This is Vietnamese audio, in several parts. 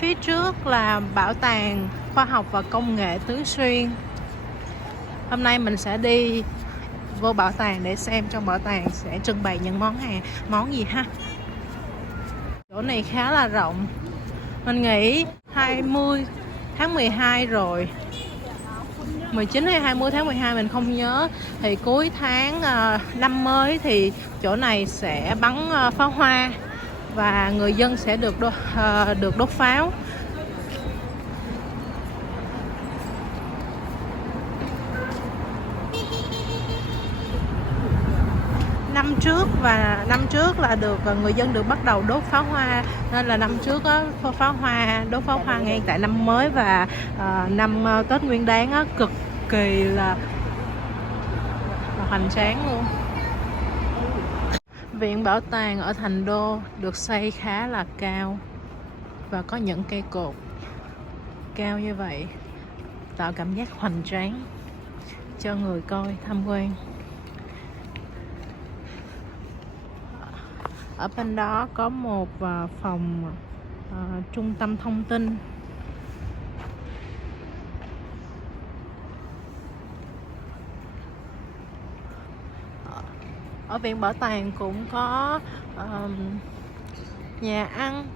Phía trước là Bảo tàng Khoa học và Công nghệ Tứ Xuyên. Hôm nay mình sẽ đi vô bảo tàng để xem trong bảo tàng sẽ trưng bày những món gì ha. Chỗ này khá là rộng. Mình nghĩ 20 tháng 12 rồi, 19 hay 20 tháng 12 mình không nhớ. Thì cuối tháng năm mới thì chỗ này sẽ bắn pháo hoa và người dân sẽ được đốt pháo. Năm trước là người dân được bắt đầu đốt pháo hoa, nên là năm trước á, đốt pháo hoa ngay tại năm mới và năm Tết Nguyên Đán á, cực kỳ là hoành tráng luôn. Viện bảo tàng ở Thành Đô được xây khá là cao và có những cây cột cao như vậy tạo cảm giác hoành tráng cho người coi tham quan. Ở bên đó có một phòng trung tâm thông tin. Ở viện bảo tàng cũng có nhà ăn.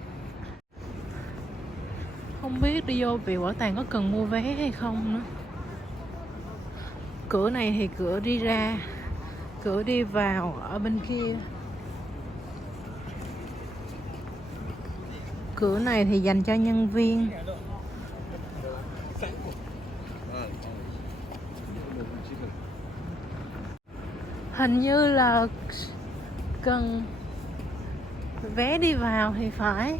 Không biết đi vô viện bảo tàng có cần mua vé hay không nữa. Cửa này thì cửa đi ra, cửa đi vào ở bên kia. Cửa này thì dành cho nhân viên. Hình như là cần vé đi vào thì phải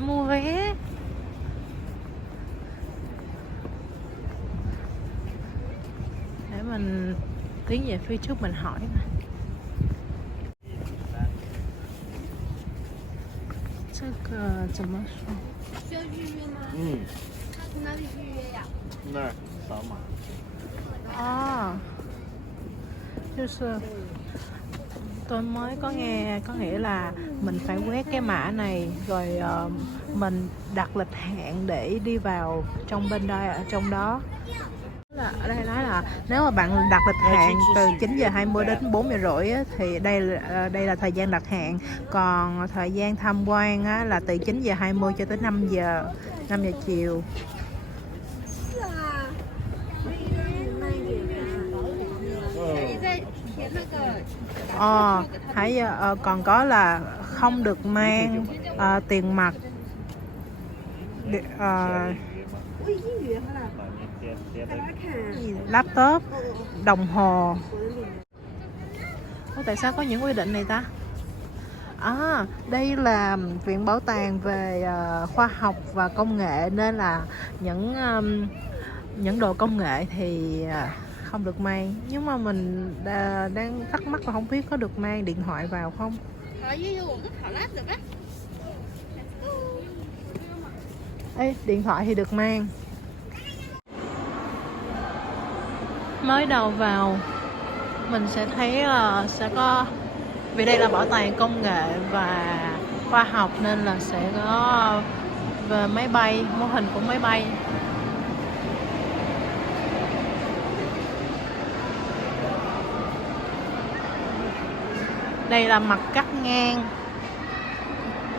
mua vé. Để mình tiến về phía trước mình hỏi nè.这个怎么说？需要预约吗？哪里预约呀？那儿扫码。就是tôi mới có nghĩa là mình phải quét cái mã này rồi mình đặt lịch hẹn để đi vào bên đây, ở trong đó. Ở đây nói là nếu mà bạn đặt lịch hẹn từ 9 giờ 20 đến 4 giờ rưỡi á, thì đây là thời gian đặt hẹn. Còn thời gian tham quan á, là từ 9 giờ 20 cho tới 5 giờ chiều. Còn có là không được mang tiền mặt, laptop, đồng hồ. Tại sao có những quy định này ta? Đây là viện bảo tàng về khoa học và công nghệ, nên là những đồ công nghệ thì không được mang. Nhưng mà mình đang thắc mắc là không biết có được mang điện thoại vào không? Ê, điện thoại thì được mang. Mới đầu vào mình sẽ thấy sẽ có, vì đây là bảo tàng công nghệ và khoa học nên là sẽ có về máy bay, mô hình của máy bay. Đây là mặt cắt ngang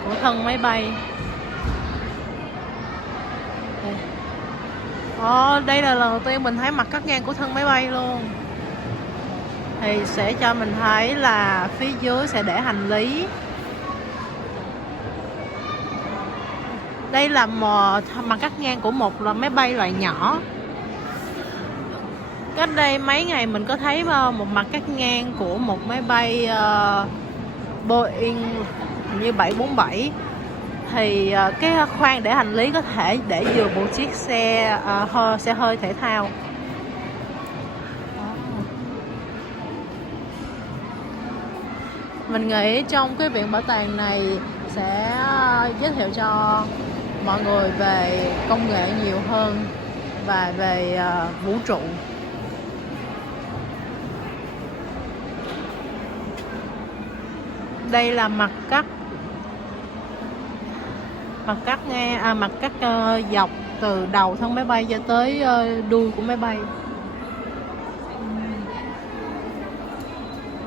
của thân máy bay. Đây là lần đầu tiên mình thấy mặt cắt ngang của thân máy bay luôn. Thì sẽ cho mình thấy là phía dưới sẽ để hành lý. Đây là mặt cắt ngang của một máy bay loại nhỏ. Cách đây mấy ngày mình có thấy một mặt cắt ngang của một máy bay Boeing như 747. Thì cái khoang để hành lý có thể để vừa một chiếc xe hơi thể thao. Mình nghĩ trong cái viện bảo tàng này sẽ giới thiệu cho mọi người về công nghệ nhiều hơn và về vũ trụ. Đây là mặt cắt mặt cắt mặt cắt dọc từ đầu thân máy bay cho tới đuôi của máy bay.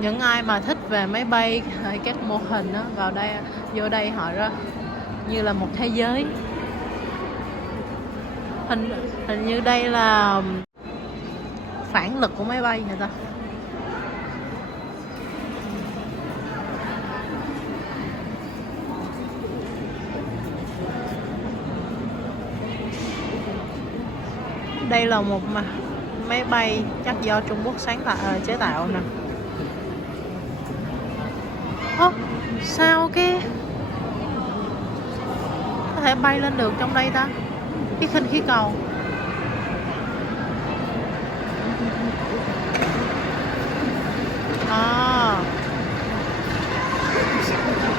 Những ai mà thích về máy bay các mô hình đó, vô đây họ ra như là một thế giới. Hình như đây là phản lực của máy bay người ta. Đây là một máy bay chắc do Trung Quốc chế tạo nè. Sao cái có thể bay lên được trong đây ta? Cái khinh khí cầu.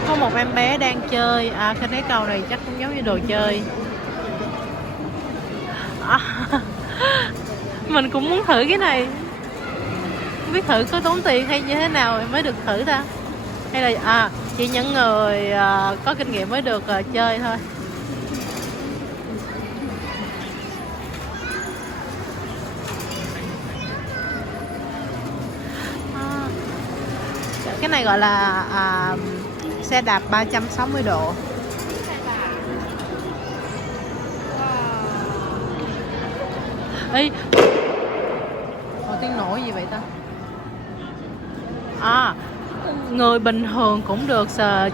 Có một em bé đang chơi. Khinh khí cầu này chắc cũng giống như đồ chơi. Mình cũng muốn thử cái này. Không biết thử có tốn tiền hay như thế nào mới được thử ta? Hay là chỉ những người có kinh nghiệm mới được chơi thôi. Cái này gọi là xe đạp 360 độ. Ê, có tiếng nổ gì vậy ta? Người bình thường cũng được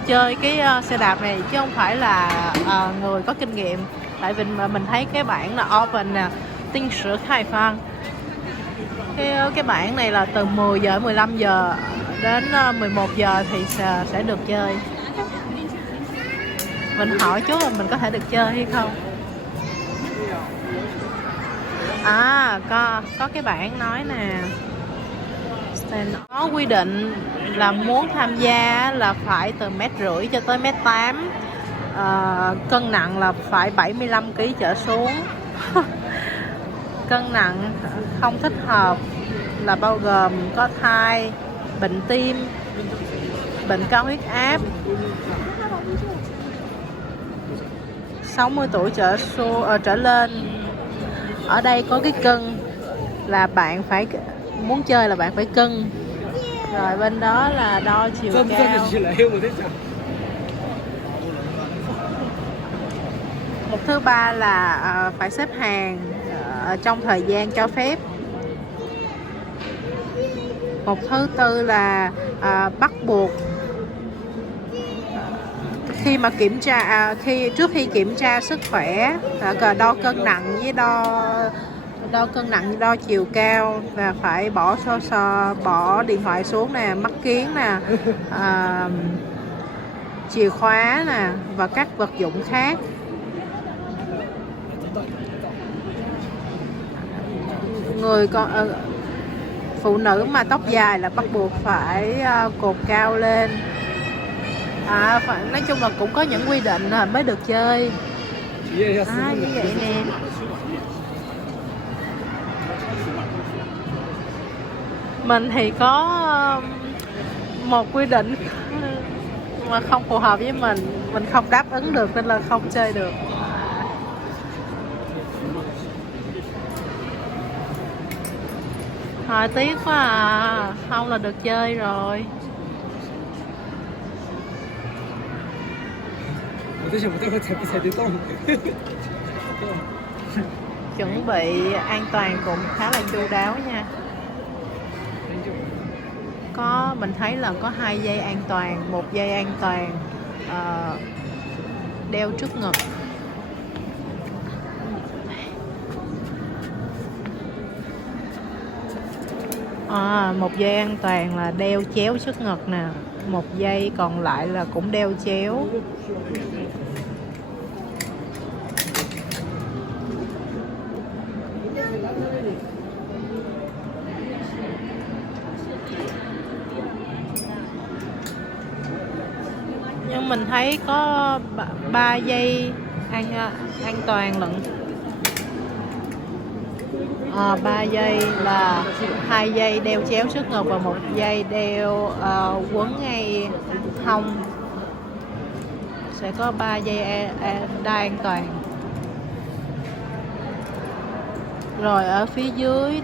chơi cái xe đạp này chứ không phải là người có kinh nghiệm. Tại vì mình thấy cái bảng là open nè, tinh sửa khai phan. Cái bảng này là từ 10 giờ 15 giờ đến 11 giờ thì sẽ được chơi. Mình hỏi chú là mình có thể được chơi hay không. Có cái bảng nói nè, có quy định là muốn tham gia là phải từ 1,5 m cho tới 1,8 m, cân nặng là phải 75 kg trở xuống. Cân nặng không thích hợp là bao gồm có thai, bệnh tim, bệnh cao huyết áp, 60 tuổi trở lên. Ở đây có cái cân là bạn phải muốn chơi là bạn phải cân. Rồi bên đó là đo chiều cao. Một thứ ba là phải xếp hàng trong thời gian cho phép. Một thứ tư là bắt buộc khi mà kiểm tra trước khi kiểm tra sức khỏe, đo cân nặng với đo cân nặng, đo chiều cao, và phải bỏ điện thoại xuống nè, mắt kiếng nè, chìa khóa nè và các vật dụng khác. Phụ nữ mà tóc dài là bắt buộc phải cột cao lên. Nói chung là cũng có những quy định mới được chơi. Như vậy nè. Mình thì có một quy định mà không phù hợp với mình không đáp ứng được nên là không chơi được. Tiếc quá không là được chơi rồi. Chuẩn bị an toàn cũng khá là chu đáo nha. Mình thấy là có 2 dây an toàn, 1 dây an toàn đeo trước ngực. Một dây an toàn là đeo chéo trước ngực nè, một dây còn lại là cũng đeo chéo. Nhưng mình thấy có 3 dây an toàn lận. 3 dây là 2 dây đeo chéo trước ngực và 1 dây đeo quấn ngay hông. sẽ có 3 dây đai an toàn. Rồi ở phía dưới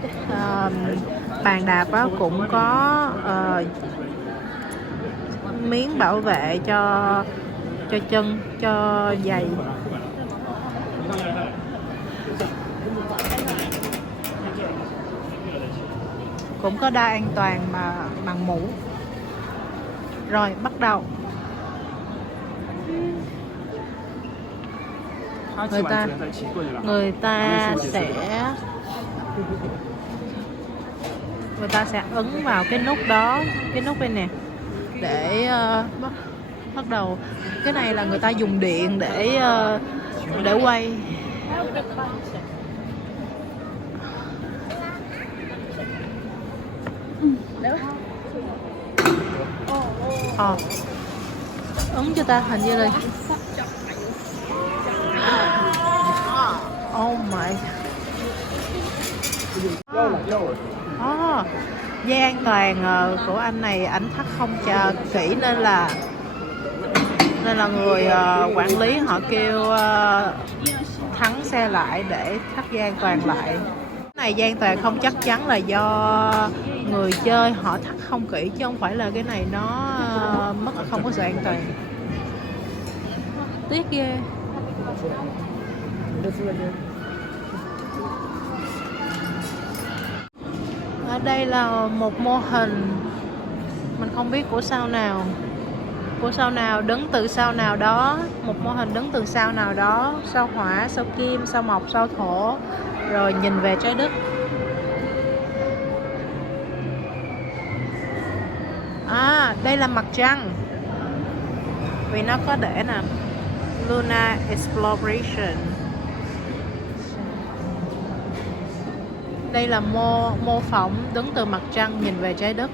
bàn đạp đó cũng có miếng bảo vệ cho chân, cho giày. Cũng có đai an toàn mà bằng mũ. Rồi bắt đầu. Người ta sẽ ấn vào cái nút đó, cái nút đây nè, để bắt đầu. Cái này là người ta dùng điện để quay. Ấn cho ta hình như là oh my. Dây an toàn của anh này ảnh thắt không kỹ nên là người quản lý họ kêu thắng xe lại để thắt dây an toàn lại. Cái này dây an toàn không chắc chắn là do người chơi họ thắt không kỹ, chứ không phải là cái này nó mất, không có sự an toàn. Tiếc ghê. Ở đây là một mô hình, mình không biết của sao nào, đứng từ sao nào đó, một mô hình đứng từ sao nào đó, sao hỏa, sao kim, sao mộc, sao thổ, rồi nhìn về trái đất. Đây là mặt trăng, vì nó có để nè, Lunar Exploration. Đây là mô phỏng đứng từ mặt trăng nhìn về trái đất.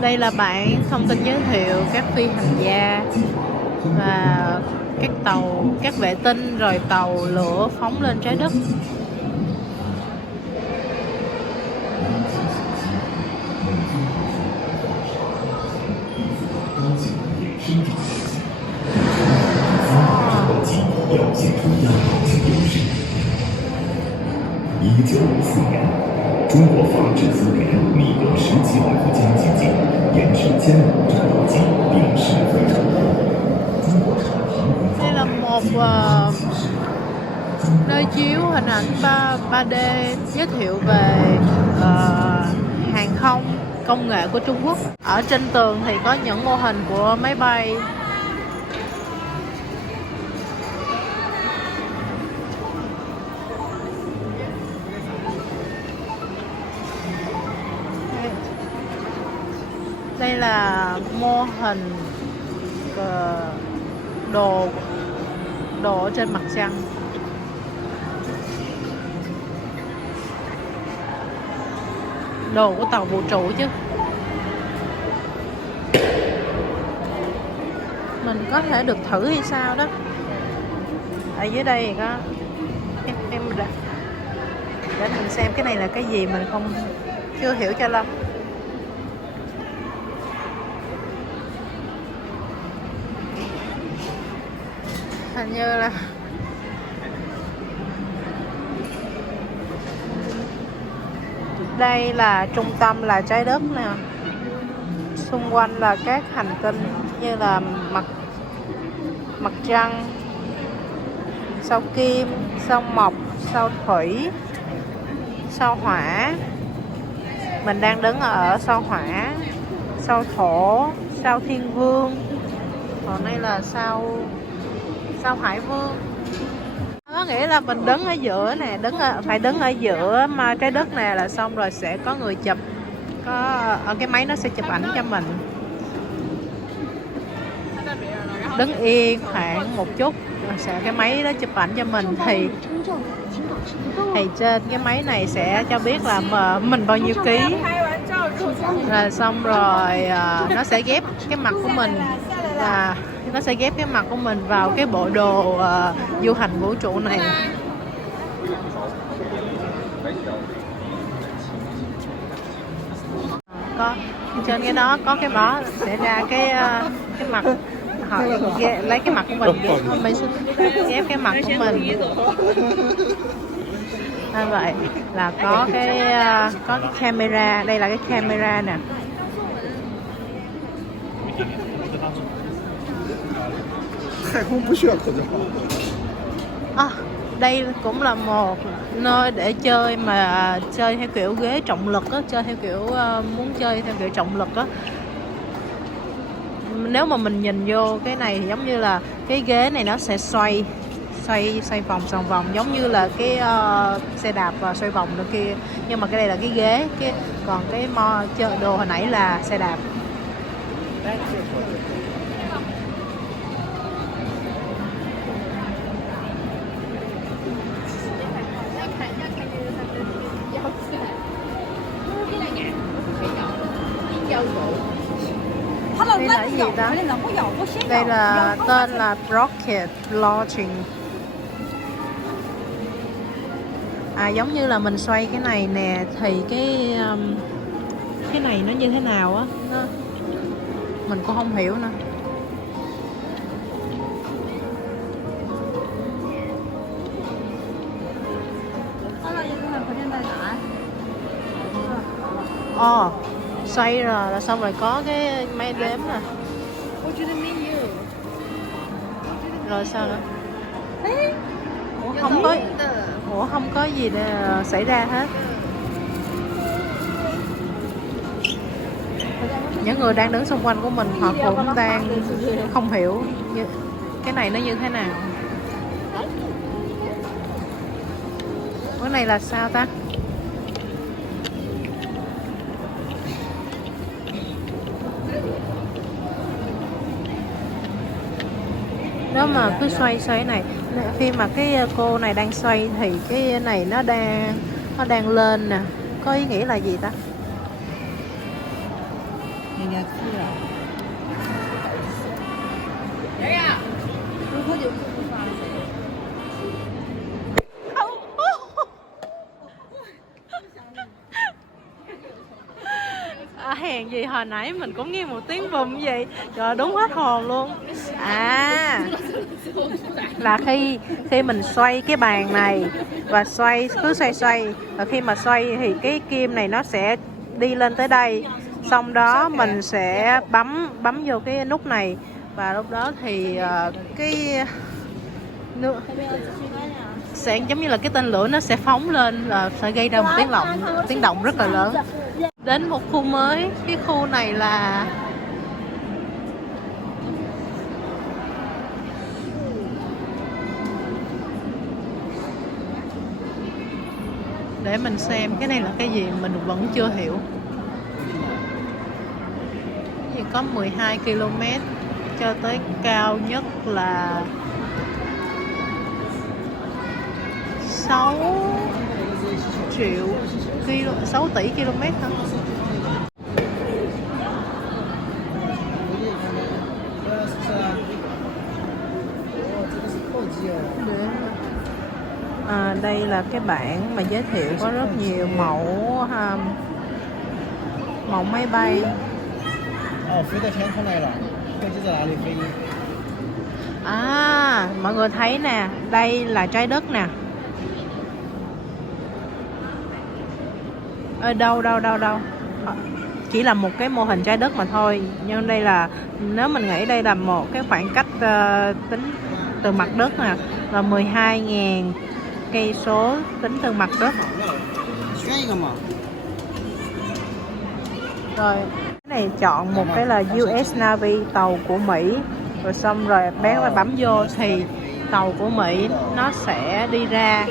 Đây là bản thông tin giới thiệu các phi hành gia và các tàu, các vệ tinh, rồi tàu lửa phóng lên trái đất. Đây là một nơi chiếu hình ảnh 3D giới thiệu về hàng không công nghệ của Trung Quốc. Ở trên tường thì có những mô hình của máy bay. Đây là mô hình đồ ở trên mặt trăng. Đồ của tàu vũ trụ chứ. Mình có thể được thử hay sao đó. Ở dưới đây thì có em để mình xem cái này là cái gì, mình chưa hiểu cho lắm. Hình như là đây là trung tâm là trái đất nè, xung quanh là các hành tinh như là mặt trăng, sao kim, sao mộc, sao thủy, sao hỏa. Mình đang đứng ở sao hỏa, sao thổ, sao thiên vương, còn đây là sao hải vương. Có nghĩa là mình đứng ở giữa nè, phải đứng ở giữa mà trái đất nè là xong rồi sẽ có người chụp, có ở cái máy nó sẽ chụp ảnh cho mình. Đứng yên khoảng một chút sẽ cái máy đó chụp ảnh cho mình, thì trên cái máy này sẽ cho biết là mình bao nhiêu ký, rồi xong rồi nó sẽ ghép cái mặt của mình và Nó sẽ ghép cái mặt của mình vào cái bộ đồ du hành vũ trụ này. Có trên cái đó có cái đó sẽ ra cái mặt họ lấy cái mặt của mình ghép cái mặt của mình. Vậy là có cái camera, đây là cái camera nè. Đây cũng là một nơi để chơi mà chơi theo kiểu ghế trọng lực á, chơi theo kiểu muốn chơi theo kiểu trọng lực á. Nếu mà mình nhìn vô cái này thì giống như là cái ghế này nó sẽ xoay vòng giống như là cái xe đạp và xoay vòng nữa kia, nhưng mà cái đây là cái ghế, còn cái chơi đồ hồi nãy là xe đạp. Đây là gì đó? Đây là tên là Rocket Launching. Giống như là mình xoay cái này nè thì cái này nó như thế nào á, mình cũng không hiểu nữa. Xoay rồi là xong rồi có cái máy đếm nè. Rồi sao nữa? Không có gì để xảy ra hết. Những người đang đứng xung quanh của mình họ cũng đang không hiểu cái này nó như thế nào. Cái này là sao ta? Nếu mà cứ xoay này, khi mà cái cô này đang xoay thì cái này nó đang lên nè, có ý nghĩa là gì ta? Hèn gì hồi nãy mình cũng nghe một tiếng bùm gì, trời đúng hết hồn luôn. Là khi mình xoay cái bàn này và cứ xoay và khi mà xoay thì cái kim này nó sẽ đi lên tới đây, xong đó mình sẽ bấm vô cái nút này và lúc đó thì cái sẽ giống như là cái tên lửa nó sẽ phóng lên và sẽ gây ra một tiếng động rất là lớn. Đến một khu mới, cái khu này là để mình xem cái này là cái gì mình vẫn chưa hiểu. Thì có 12 km cho tới cao nhất là 6 tỷ km hả? Đây là cái bảng mà giới thiệu có rất nhiều mẫu máy bay. Mọi người thấy nè, đây là trái đất nè. Đâu chỉ là một cái mô hình trái đất mà thôi, nhưng đây là, nếu mình nghĩ đây là một cái khoảng cách tính từ mặt đất nè, là 12.000 cây số tính từ mặt đất. Rồi cái này chọn một cái là US Navy, tàu của Mỹ, rồi xong rồi bé phải bấm vô thì tàu của Mỹ nó sẽ đi ra.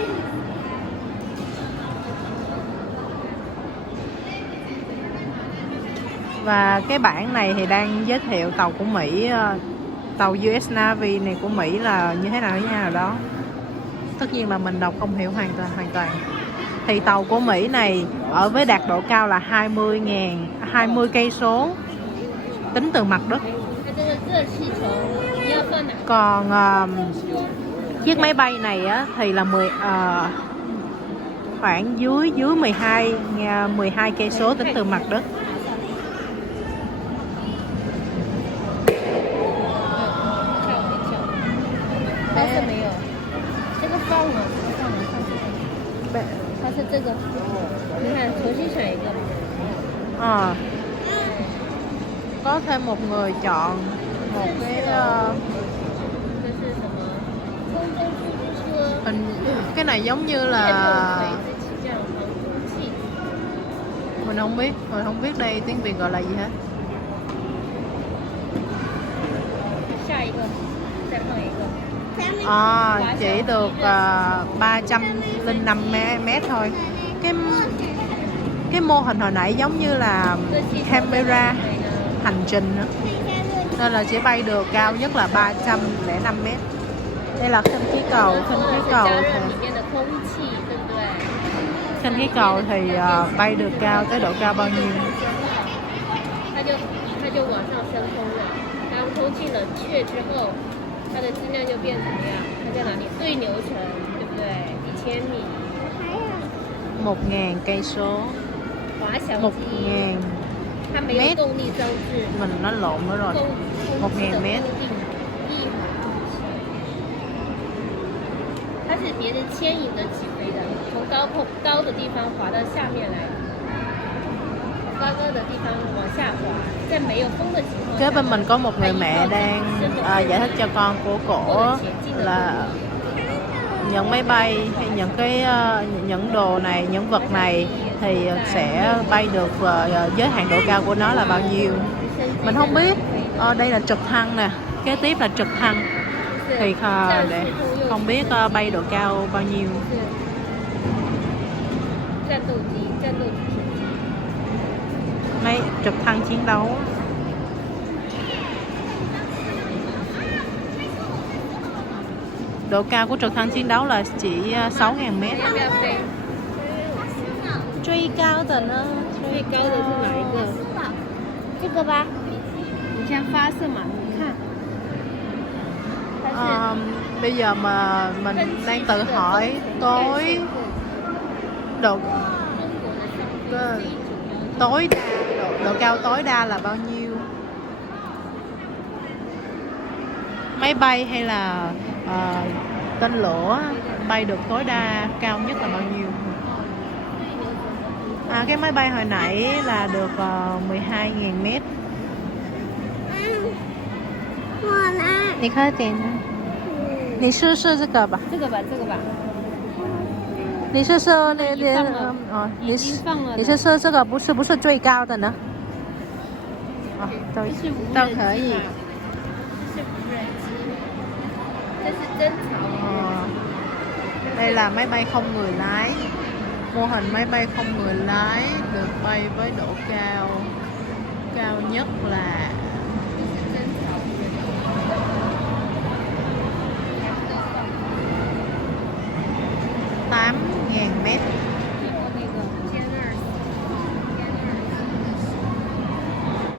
Và cái bảng này thì đang giới thiệu tàu của Mỹ, tàu US Navy này của Mỹ là như thế nào đó. Tất nhiên là mình đọc không hiểu hoàn toàn. Thì tàu của Mỹ này ở với đạt độ cao là 20 cây số tính từ mặt đất. Còn chiếc máy bay này á, thì là khoảng dưới 12 cây số tính từ mặt đất. Có thêm một người chọn một cái này giống như là mình không biết đây tiếng Việt gọi là gì hết. Chỉ được 305 mét thôi. Cái mô hình hồi nãy giống như là camera hành trình nữa. Nên là chỉ bay được cao nhất là 305 mét. Đây là khinh khí cầu. Khinh khí cầu thì bay được cao tới độ cao bao nhiêu? 它就往上升空了，然后空气冷却之后，它的质量就变怎么样？它在哪里？对流层，对不对？1000米。1000 cây số. 滑翔机。1000 它没有动力装置。 Mình nói lộn nữa rồi. 1000 mét. 它是别人牵引的起飞的，从高的地方滑到下面来。 高的地方往下滑，在没有风的情况下， Kế bên mình có một người mẹ đang giải thích cho con của cổ là những máy bay hay những đồ này, những vật này thì sẽ bay được giới hạn độ cao của nó là bao nhiêu. Mình không biết. Đây là trực thăng nè, kế tiếp là trực thăng thì để không biết bay độ cao bao nhiêu. Máy trực thăng chiến đấu. Độ cao của trực thăng chiến đấu là chỉ 6.000 mét. Truy cao tầng á. Truy cao的是哪一个？这个吧。你先发射嘛，你看。Bây giờ mà mình đang tự hỏi độ cao tối đa là bao nhiêu? Máy bay hay là tên lửa bay được tối đa cao nhất là bao nhiêu? Cái máy bay hồi nãy là được 12.000 mét. 你快点，你试试这个吧。这个吧，这个吧。你是说你是说这个不是最高的呢？都可以。这是无人机，这是侦察。 Đây là máy bay không người lái. Mô hình máy bay không người lái được bay với độ cao nhất là